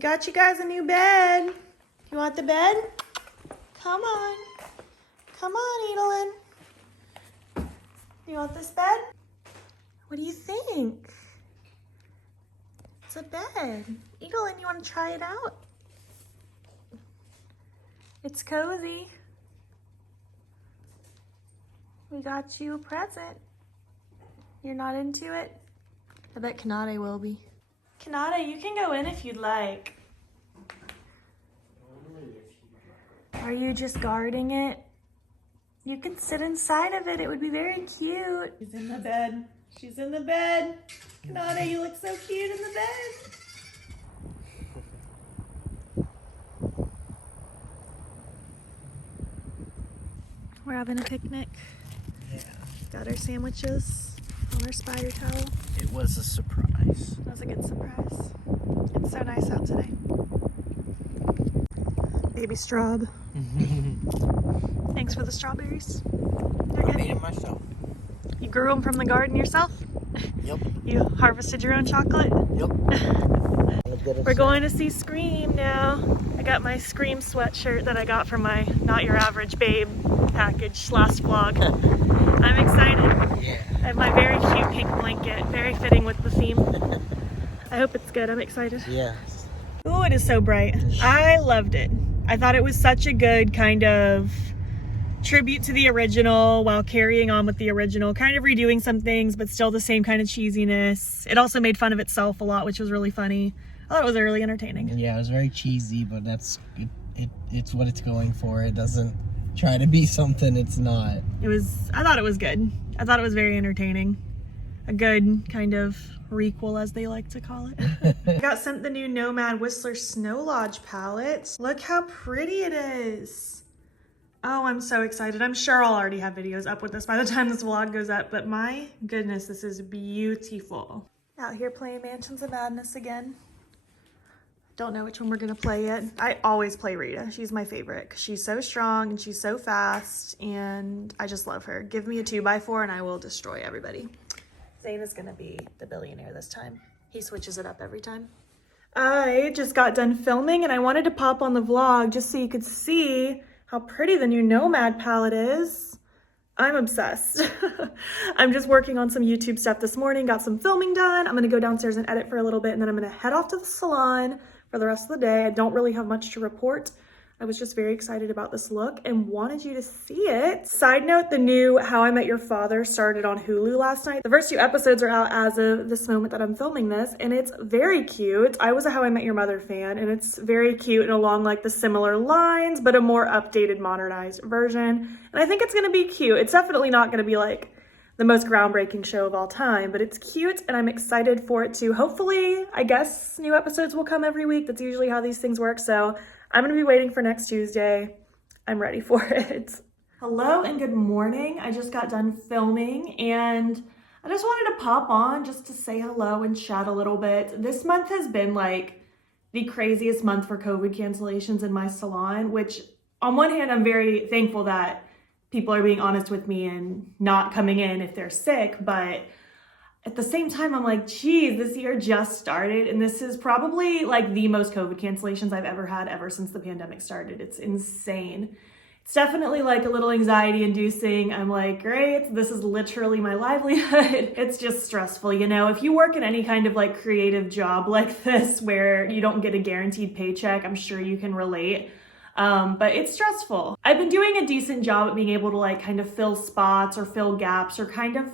We got you guys a new bed. You want the bed? Come on. Come on, Edelyn. You want this bed? What do you think? It's a bed. Edelyn, you want to try it out? It's cozy. We got you a present. You're not into it? I bet Kanade will be. Kanade, you can go in if you'd like. Are you just guarding it? You can sit inside of it. It would be very cute. She's in the bed. She's in the bed. Kanade, you look so cute in the bed. We're having a picnic. Yeah. Got our sandwiches on our spider towel. It was a surprise. That was a good surprise. It's so nice out today. Baby straub. Thanks for the strawberries. They're I good. made it myself. You grew them from the garden yourself? Yep. You harvested your own chocolate? Yep. We're going to see Scream now. I got my Scream sweatshirt that I got from my Not Your Average Babe package last vlog. I'm excited. Yeah. I have my very cute pink blanket, very fitting with the theme. I hope it's good. I'm excited. Yes. Ooh, it is so bright. I loved it. I thought it was such a good kind of tribute to the original while carrying on with the original, kind of redoing some things, but still the same kind of cheesiness. It also made fun of itself a lot, which was really funny. I thought it was really entertaining. Yeah, it was very cheesy, but it's what it's going for. It doesn't try to be something it's not. I thought it was good. I thought it was very entertaining. A good kind of requel, as they like to call it. I got sent the new Nomad Whistler Snow Lodge palette. Look how pretty it is. Oh, I'm so excited. I'm sure I'll already have videos up with this by the time this vlog goes up, but my goodness, this is beautiful. Out here playing Mansions of Madness again. Don't know which one we're gonna play yet. I always play Rita. She's my favorite because she's so strong and she's so fast and I just love her. Give me a 2x4 and I will destroy everybody. Zane is gonna be the billionaire this time. He switches it up every time. I just got done filming and I wanted to pop on the vlog just so you could see how pretty the new Nomad palette is. I'm obsessed. I'm just working on some YouTube stuff this morning, got some filming done. I'm gonna go downstairs and edit for a little bit and then I'm gonna head off to the salon for the rest of the day. I don't really have much to report. I was just very excited about this look and wanted you to see it. Side note, the new How I Met Your Father started on Hulu last night. The first 2 episodes are out as of this moment that I'm filming this, and it's very cute. I was a How I Met Your Mother fan, and it's very cute and along like the similar lines, but a more updated, modernized version. And I think it's gonna be cute. It's definitely not gonna be like the most groundbreaking show of all time, but it's cute and I'm excited for it to hopefully, I guess, new episodes will come every week. That's usually how these things work. So I'm gonna be waiting for next Tuesday. I'm ready for it. Hello and good morning. I just got done filming and I just wanted to pop on just to say hello and chat a little bit. This month has been like the craziest month for COVID cancellations in my salon, which on one hand, I'm very thankful that people are being honest with me and not coming in if they're sick, but at the same time, I'm like, geez, this year just started and this is probably like the most COVID cancellations I've ever had ever since the pandemic started. It's insane. It's definitely like a little anxiety inducing. I'm like, great, this is literally my livelihood. It's just stressful, you know? If you work in any kind of like creative job like this where you don't get a guaranteed paycheck, I'm sure you can relate. But it's stressful. I've been doing a decent job at being able to like kind of fill spots or fill gaps or kind of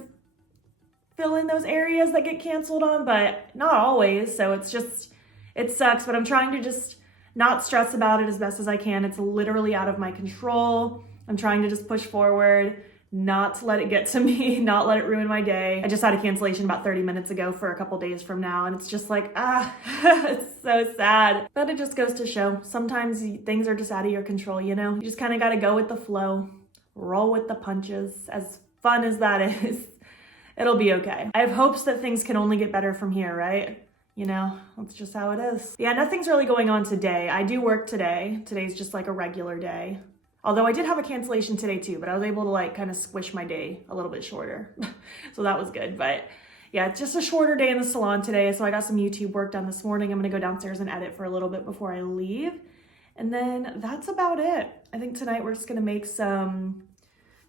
fill in those areas that get canceled on, but not always. So it's just, it sucks, but I'm trying to just not stress about it as best as I can. It's literally out of my control. I'm trying to just push forward, not to let it get to me, not let it ruin my day. I just had a cancellation about 30 minutes ago for a couple days from now, and it's just like, it's so sad. But it just goes to show, sometimes things are just out of your control, you know? You just kind of got to go with the flow, roll with the punches, as fun as that is. It'll be okay. I have hopes that things can only get better from here, right? You know, that's just how it is. Yeah, nothing's really going on today. I do work today. Today's just like a regular day. Although I did have a cancellation today too, but I was able to like kind of squish my day a little bit shorter. So that was good. But yeah, it's just a shorter day in the salon today. So I got some YouTube work done this morning. I'm gonna go downstairs and edit for a little bit before I leave. And then that's about it. I think tonight we're just gonna make some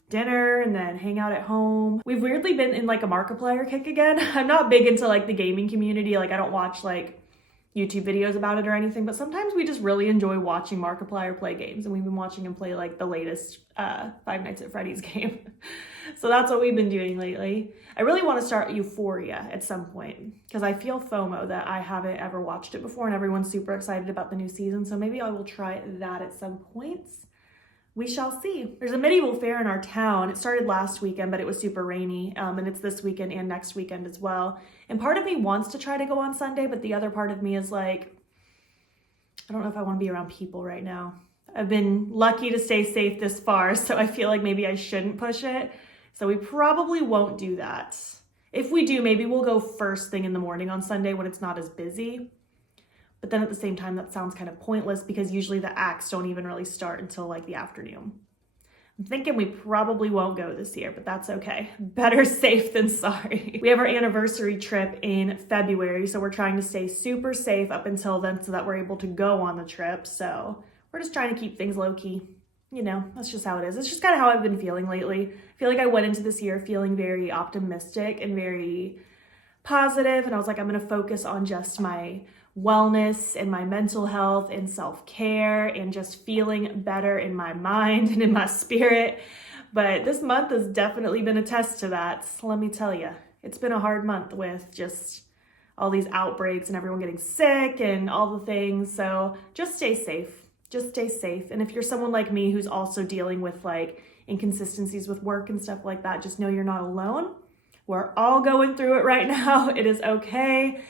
dinner and then hang out at home. We've weirdly been in like a Markiplier kick again. I'm not big into like the gaming community. Like I don't watch like YouTube videos about it or anything, but sometimes we just really enjoy watching Markiplier play games, and we've been watching him play like the latest Five Nights at Freddy's game. So that's what we've been doing lately. I really want to start Euphoria at some point because I feel FOMO that I haven't ever watched it before and everyone's super excited about the new season. So maybe I will try that at some points. We shall see. There's a medieval fair in our town. It started last weekend, but it was super rainy. And it's this weekend and next weekend as well. And part of me wants to try to go on Sunday, but the other part of me is like, I don't know if I want to be around people right now. I've been lucky to stay safe this far, so I feel like maybe I shouldn't push it. So we probably won't do that. If we do, maybe we'll go first thing in the morning on Sunday when it's not as busy. But then at the same time, that sounds kind of pointless because usually the acts don't even really start until like the afternoon. I'm thinking we probably won't go this year, but that's okay. Better safe than sorry. We have our anniversary trip in February, so we're trying to stay super safe up until then so that we're able to go on the trip. So we're just trying to keep things low key. You know, that's just how it is. It's just kind of how I've been feeling lately. I feel like I went into this year feeling very optimistic and very positive, and I was like, I'm gonna focus on just my wellness and my mental health and self-care and just feeling better in my mind and in my spirit. But this month has definitely been a test to that. So let me tell you, it's been a hard month with just all these outbreaks and everyone getting sick and all the things. So just stay safe. Just stay safe. And if you're someone like me who's also dealing with like inconsistencies with work and stuff like that, just know you're not alone. We're all going through it right now. It is okay.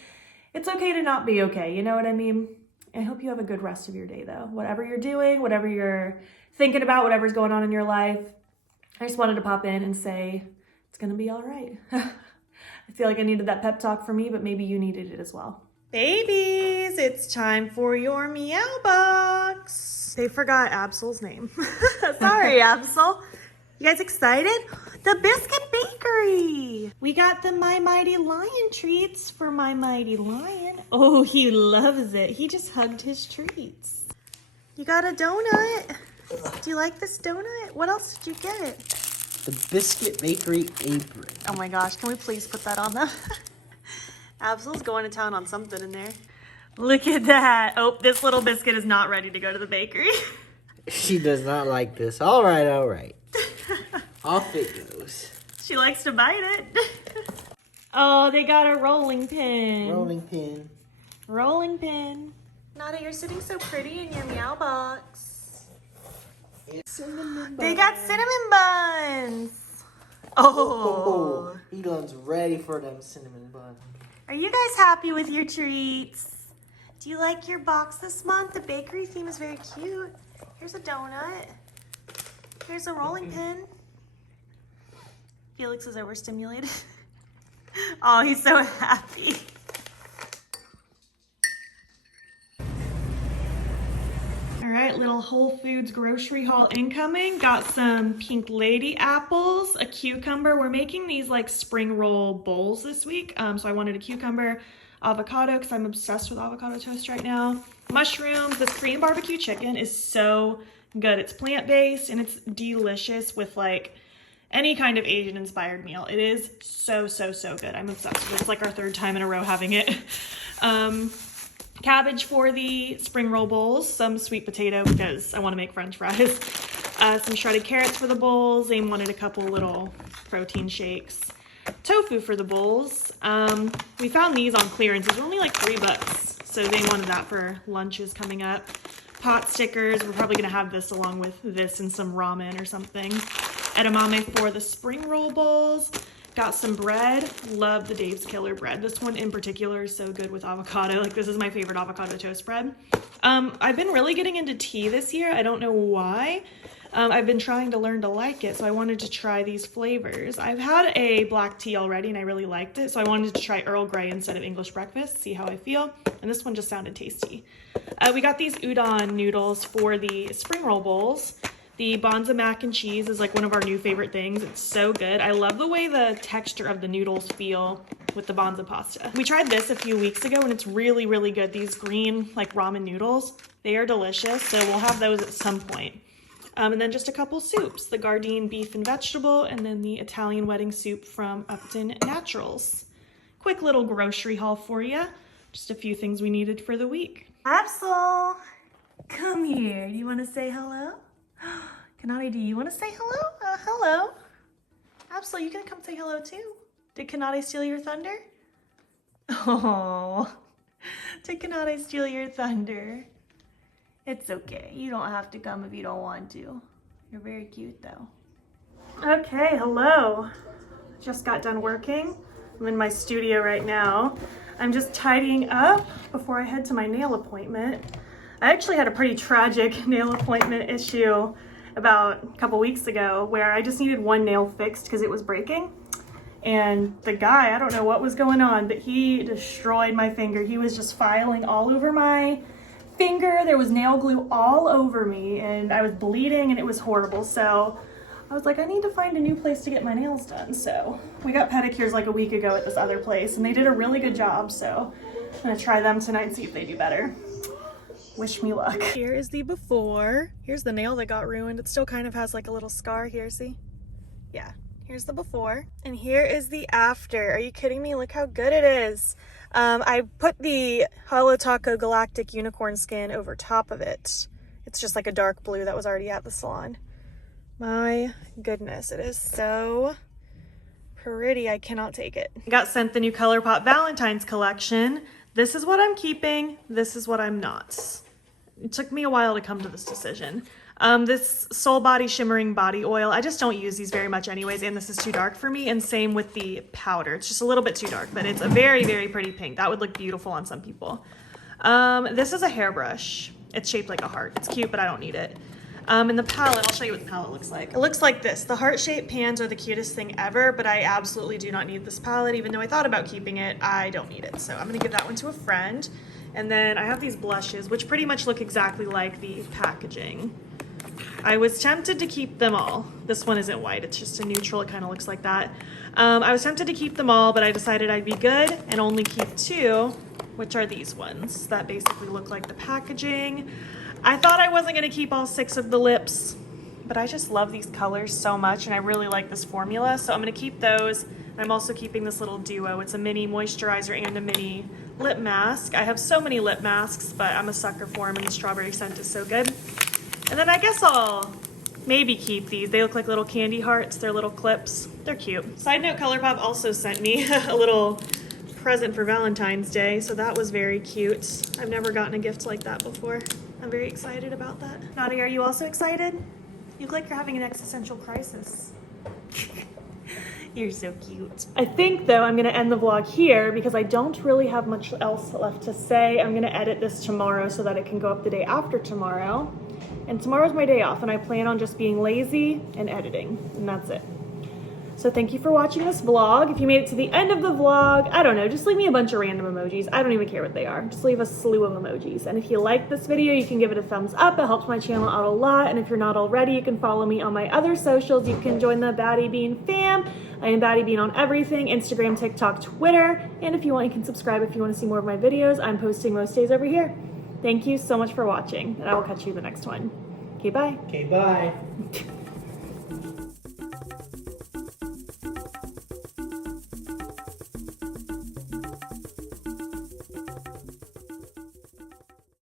It's okay to not be okay, you know what I mean? I hope you have a good rest of your day though. Whatever you're doing, whatever you're thinking about, whatever's going on in your life, I just wanted to pop in and say, it's gonna be all right. I feel like I needed that pep talk for me, but maybe you needed it as well. Babies, it's time for your Meowbox. They forgot Absol's name. Sorry, Absol. You guys excited? The Biscuit Bakery. We got the My Mighty Lion treats for My Mighty Lion. Oh, he loves it. He just hugged his treats. You got a donut. Do you like this donut? What else did you get? The Biscuit Bakery apron. Oh my gosh, can we please put that on them? Absol's going to town on something in there. Look at that. Oh, this little biscuit is not ready to go to the bakery. She does not like this. All right, all right. Off it goes. She likes to bite it. Oh, they got a rolling pin. Rolling pin. Rolling pin. Nada, you're sitting so pretty in your Meowbox. Cinnamon buns. They got cinnamon buns. Oh. Elon's ready for them cinnamon buns. Are you guys happy with your treats? Do you like your box this month? The bakery theme is very cute. Here's a donut. Here's a rolling pin. Felix is overstimulated. Oh, he's so happy. All right, little Whole Foods grocery haul incoming. Got some pink lady apples, a cucumber. We're making these like spring roll bowls this week. So I wanted a cucumber, avocado, because I'm obsessed with avocado toast right now. Mushrooms. This Korean barbecue chicken is so good. It's plant-based and it's delicious with like any kind of Asian inspired meal. It is so, so, so good. I'm obsessed with it. It's like our third time in a row having it. Cabbage for the spring roll bowls, some sweet potato because I want to make french fries, some shredded carrots for the bowls. Zane wanted a couple little protein shakes. Tofu for the bowls. We found these on clearance. These were only like $3. So Zane wanted that for lunches coming up. Pot stickers. We're probably going to have this along with this and some ramen or something. Edamame for the spring roll bowls. Got some bread. Love the Dave's Killer bread. This one in particular is so good with avocado. Like this is my favorite avocado toast bread. I've been really getting into tea this year. I don't know why. I've been trying to learn to like it, so I wanted to try these flavors. I've had a black tea already and I really liked it, so I wanted to try Earl Grey instead of English breakfast, see how I feel. And this one just sounded tasty. We got these udon noodles for the spring roll bowls. The Bonza mac and cheese is like one of our new favorite things. It's so good. I love the way the texture of the noodles feel with the Bonza pasta. We tried this a few weeks ago and it's really, really good. These green like ramen noodles, they are delicious. So we'll have those at some point. And then just a couple soups, the Gardein beef and vegetable, and then the Italian wedding soup from Upton Naturals. Quick little grocery haul for you. Just a few things we needed for the week. Absol, come here. You want to say hello? Kanade, do you want to say hello? Hello. Absol, you gonna come say hello too? Did Kanade steal your thunder? Oh, did Kanade steal your thunder? It's okay. You don't have to come if you don't want to. You're very cute though. Okay, hello. Just got done working. I'm in my studio right now. I'm just tidying up before I head to my nail appointment. I actually had a pretty tragic nail appointment issue about a couple weeks ago where I just needed one nail fixed because it was breaking. And the guy, I don't know what was going on, but he destroyed my finger. He was just filing all over my finger. There was nail glue all over me and I was bleeding and it was horrible. So I was like, I need to find a new place to get my nails done. So we got pedicures like a week ago at this other place and they did a really good job. So I'm gonna try them tonight and see if they do better. Wish me luck. Here is the before. Here's the nail that got ruined. It still kind of has like a little scar here, see? Yeah, here's the before. And here is the after. Are you kidding me? Look how good it is. I put the Holo Taco Galactic Unicorn skin over top of it. It's just like a dark blue that was already at the salon. My goodness, it is so pretty. I cannot take it. I got sent the new Colourpop Valentine's collection. This is what I'm keeping. This is what I'm not. It took me a while to come to this decision. This Soul Body Shimmering Body Oil, I just don't use these very much anyways, and this is too dark for me, and same with the powder. It's just a little bit too dark, but it's a very, very pretty pink. That would look beautiful on some people. This is a hairbrush. It's shaped like a heart. It's cute, but I don't need it. And the palette, I'll show you what the palette looks like. It looks like this. The heart-shaped pans are the cutest thing ever, but I absolutely do not need this palette. Even though I thought about keeping it, I don't need it. So I'm gonna give that one to a friend. And then I have these blushes, which pretty much look exactly like the packaging. I was tempted to keep them all. This one isn't white, it's just a neutral, it kind of looks like that. I was tempted to keep them all, but I decided I'd be good and only keep two, which are these ones that basically look like the packaging. I thought I wasn't gonna keep all 6 of the lips, but I just love these colors so much and I really like this formula, so I'm gonna keep those. I'm also keeping this little duo. It's a mini moisturizer and a mini lip mask. I have so many lip masks, but I'm a sucker for them and the strawberry scent is so good. And then I guess I'll maybe keep these. They look like little candy hearts. They're little clips. They're cute. Side note, Colourpop also sent me a little present for Valentine's Day, so that was very cute. I've never gotten a gift like that before. I'm very excited about that. Nadia, are you also excited? You look like you're having an existential crisis. You're so cute. I think though I'm gonna end the vlog here because I don't really have much else left to say. I'm gonna edit this tomorrow so that it can go up the day after tomorrow. And tomorrow's my day off and I plan on just being lazy and editing, and that's it. So thank you for watching this vlog. If you made it to the end of the vlog, I don't know, just leave me a bunch of random emojis. I don't even care what they are. Just leave a slew of emojis. And if you like this video, you can give it a thumbs up. It helps my channel out a lot. And if you're not already, you can follow me on my other socials. You can join the battybean fam. I am battybean on everything, Instagram, TikTok, Twitter. And if you want, you can subscribe if you want to see more of my videos. I'm posting most days over here. Thank you so much for watching, and I will catch you in the next one. Okay, bye. Okay, bye.